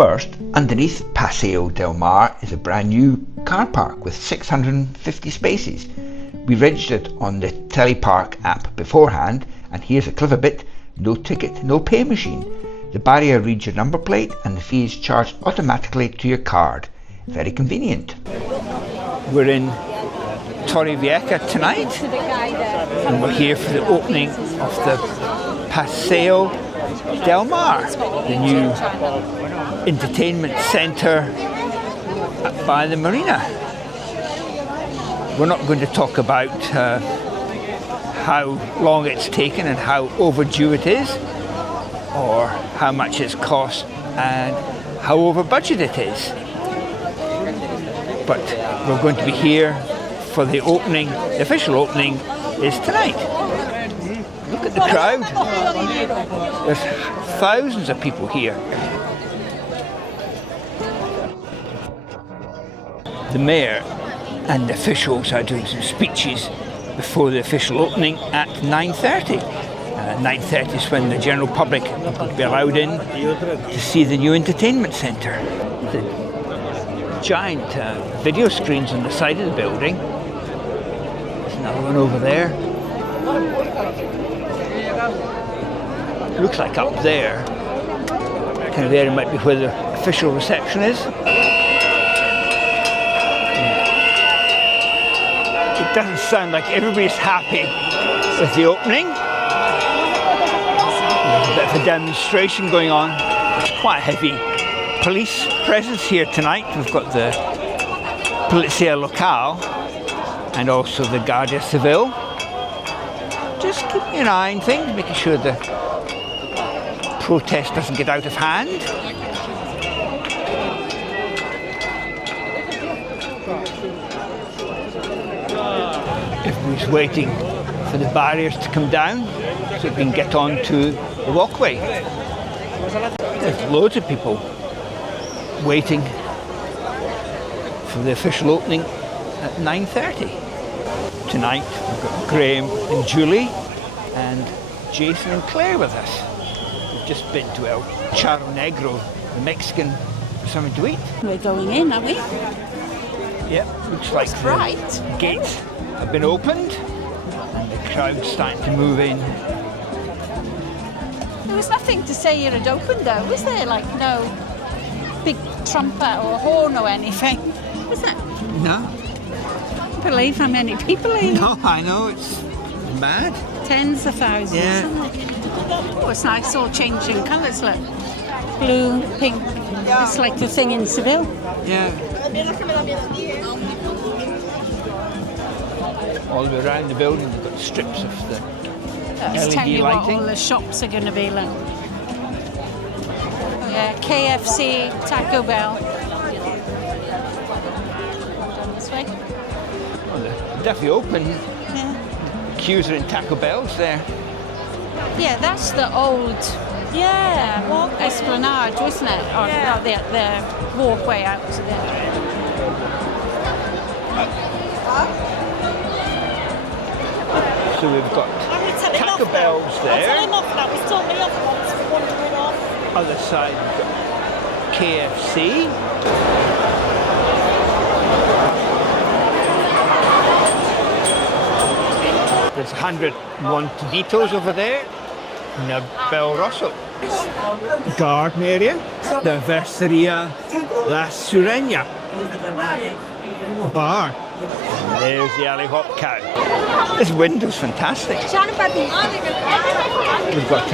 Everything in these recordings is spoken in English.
First, underneath Paseo del Mar is a brand new car park with 650 spaces. We registered on the Telepark app beforehand, and here's a clever bit: no ticket, no pay machine. The barrier reads your number plate and the fee is charged automatically to your card. Very convenient. We're in Torrevieja tonight, and we're here for the opening of the Paseo del Mar, the new entertainment centre by the marina. We're not going to talk about how long it's taken and how overdue it is, or how much it's cost and how over budget it is. But we're going to be here for the opening. The official opening is tonight. Look at the crowd. There's thousands of people here. The mayor and the officials are doing some speeches before the official opening at 9:30. 9:30 is when the general public will be allowed in to see the new entertainment centre. The giant video screens on the side of the building. There's another one over there. Looks like up there, kind of there might be where the official reception is. It doesn't sound like everybody's happy with the opening. There's a bit of a demonstration going on. There's quite a heavy police presence here tonight. We've got the Polizia Locale and also the Guardia Civil. Just keeping an eye on things, making sure the protest doesn't get out of hand. Everybody's waiting for the barriers to come down so we can get onto the walkway. There's loads of people waiting for the official opening at 9:30. Tonight we've got Graham and Julie and Jason and Claire with us. We've just been to El Charro Negro, the Mexican, for something to eat. We're going in, are we? Yep, looks like the gates have been opened and the crowd's starting to move in. There was nothing to say it had opened though, was there? Like no big trumpet or horn or anything, was there? No. I can't believe how many people are here. No, I know, it's mad. Tens of thousands, yeah. Isn't it? Oh, it's nice, all changing colours, look. Blue, pink, it's like the thing in Seville. Yeah. All the way around the building, we've got strips of the Let's tell LED you lighting. what all the shops are going to be like. Yeah, KFC, Taco Bell. Down this way. Oh, they're definitely open. Yeah. Queues are in Taco Bell's there. Yeah, that's the old Esplanade, wasn't it? Or no, the walkway out to there. So we've got Taco Bell's there. Other side we've got KFC. There's 101 Taquitos over there. And Bel Rosso. Garden area. The Verseria La Sureña bar. And there's the alley hop cow. This window's fantastic. We've got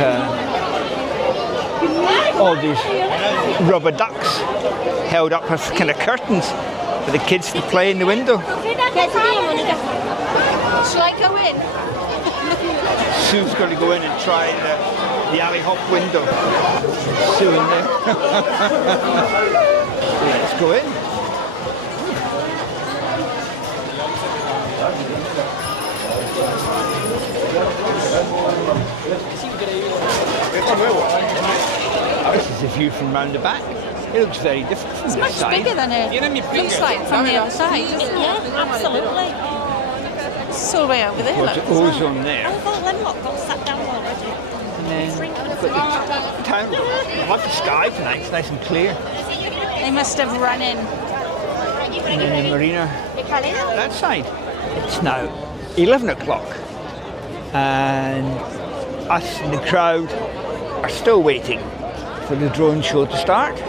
all these rubber ducks held up as kind of curtains for the kids to play in the window. Shall I go in? Sue's going to go in and try the alley hop window. Sue in there. Let's go in. This is a view from round the back. It looks very different from It's this much side. bigger than it looks like from the other side, doesn't it? Yeah, absolutely. It's all the way over there. Got Look, ozone there. Oh, them lot got sat down already. then you've got the town. I love the sky tonight, it's nice and clear. They must have run in. And then the marina that side. It's now 11 o'clock and us in the crowd are still waiting for the drone show to start.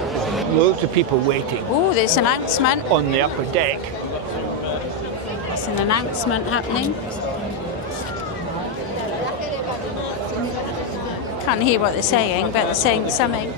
Loads of people waiting. Oh, there's an announcement. On the upper deck. There's an announcement happening. Can't hear what they're saying, but they're saying something.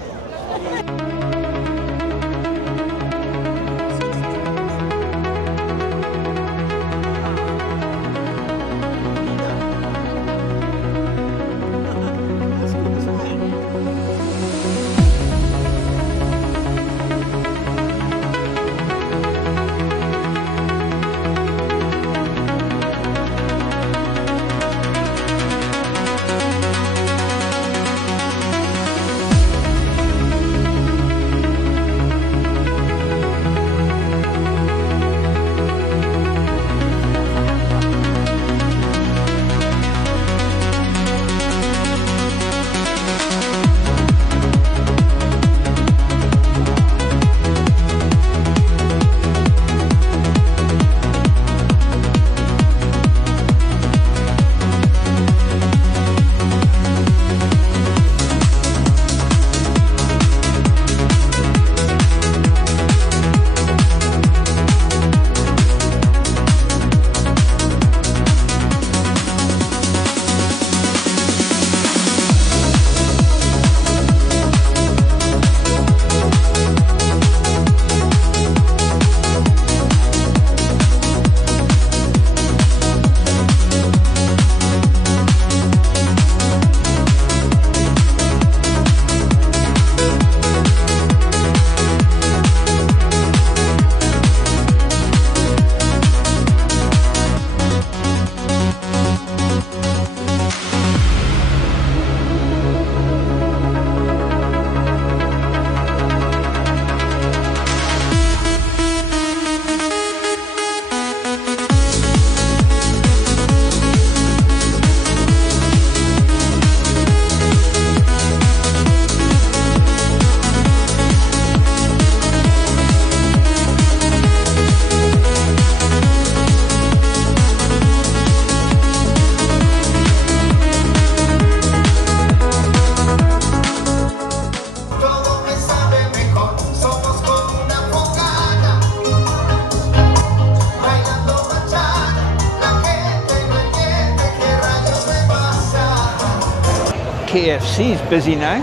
KFC is busy now.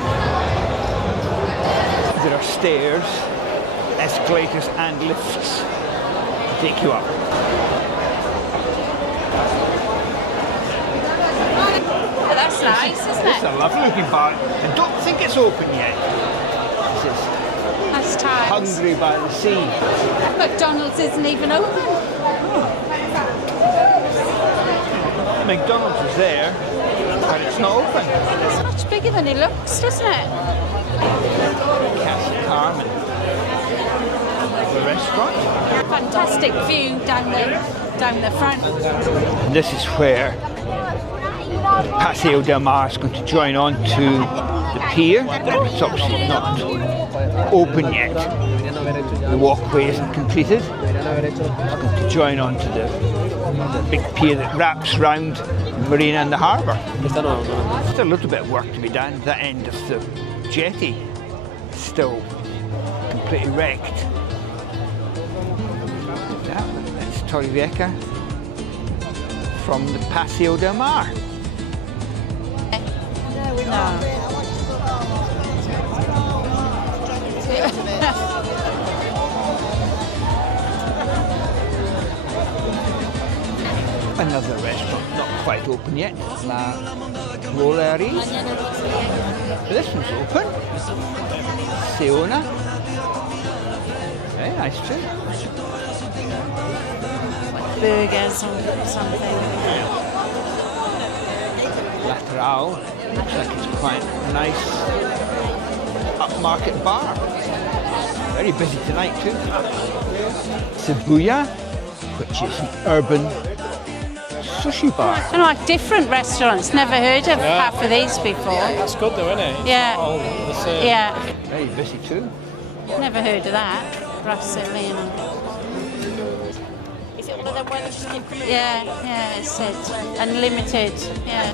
There are stairs, escalators and lifts to take you up. Oh, that's nice, isn't It's it? a lovely looking bar. I don't think it's open yet. This is That's times. Hungry by the Sea. McDonald's isn't even open. McDonald's is there, but it's not open. It's much bigger than it looks, doesn't it? Casa Carmen, the restaurant. Fantastic view down the front. This is where Paseo del Mar is going to join on to the pier. It's obviously not open yet. The walkway isn't completed. It's going to join on to the big pier that wraps round the marina and the harbour. Still a little bit of work to be done. That end of the jetty is still completely wrecked. That's Torrevieja from the Paseo del Mar. Another restaurant, not quite open yet, La Rolleries. This one's open. Seona. Very nice too. Burgers or something. Lateral. Looks like it's quite a nice upmarket bar. Very busy tonight too. sushi bar. And like different restaurants, never heard of Yeah. half of these before. That's good though, isn't it? It's Yeah. not all the same. Yeah, Very busy too. never heard of that. Brazilian. Is it one of them where they just keep coming? Yeah, it said unlimited. Yeah.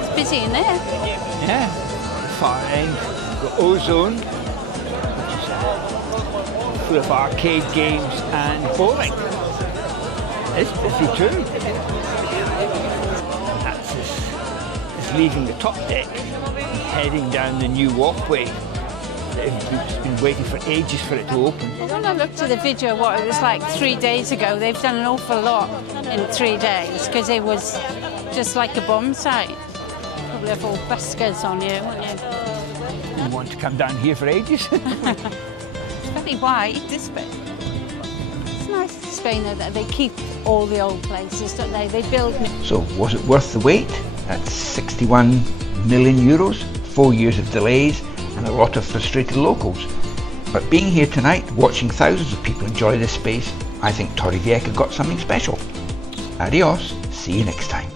It's busy in there. Yeah. Far end, we've got Ozone, which is full of arcade games and bowling. It's busy too. That's us leaving the top deck and heading down the new walkway. We've been waiting for ages for it to open. Well, when I looked at the video, what it was like 3 days ago, they've done an awful lot in 3 days because it was just like a bomb site. Probably have all buskers on you, wouldn't you? You want to come down here for ages? It's very white, this bit. It's nice in Spain that they keep all the old places, don't they? They build new. So was it worth the wait? That's 61 million euros, 4 years of delays and a lot of frustrated locals. But being here tonight, watching thousands of people enjoy this space, I think Torrevieja got something special. Adios, see you next time.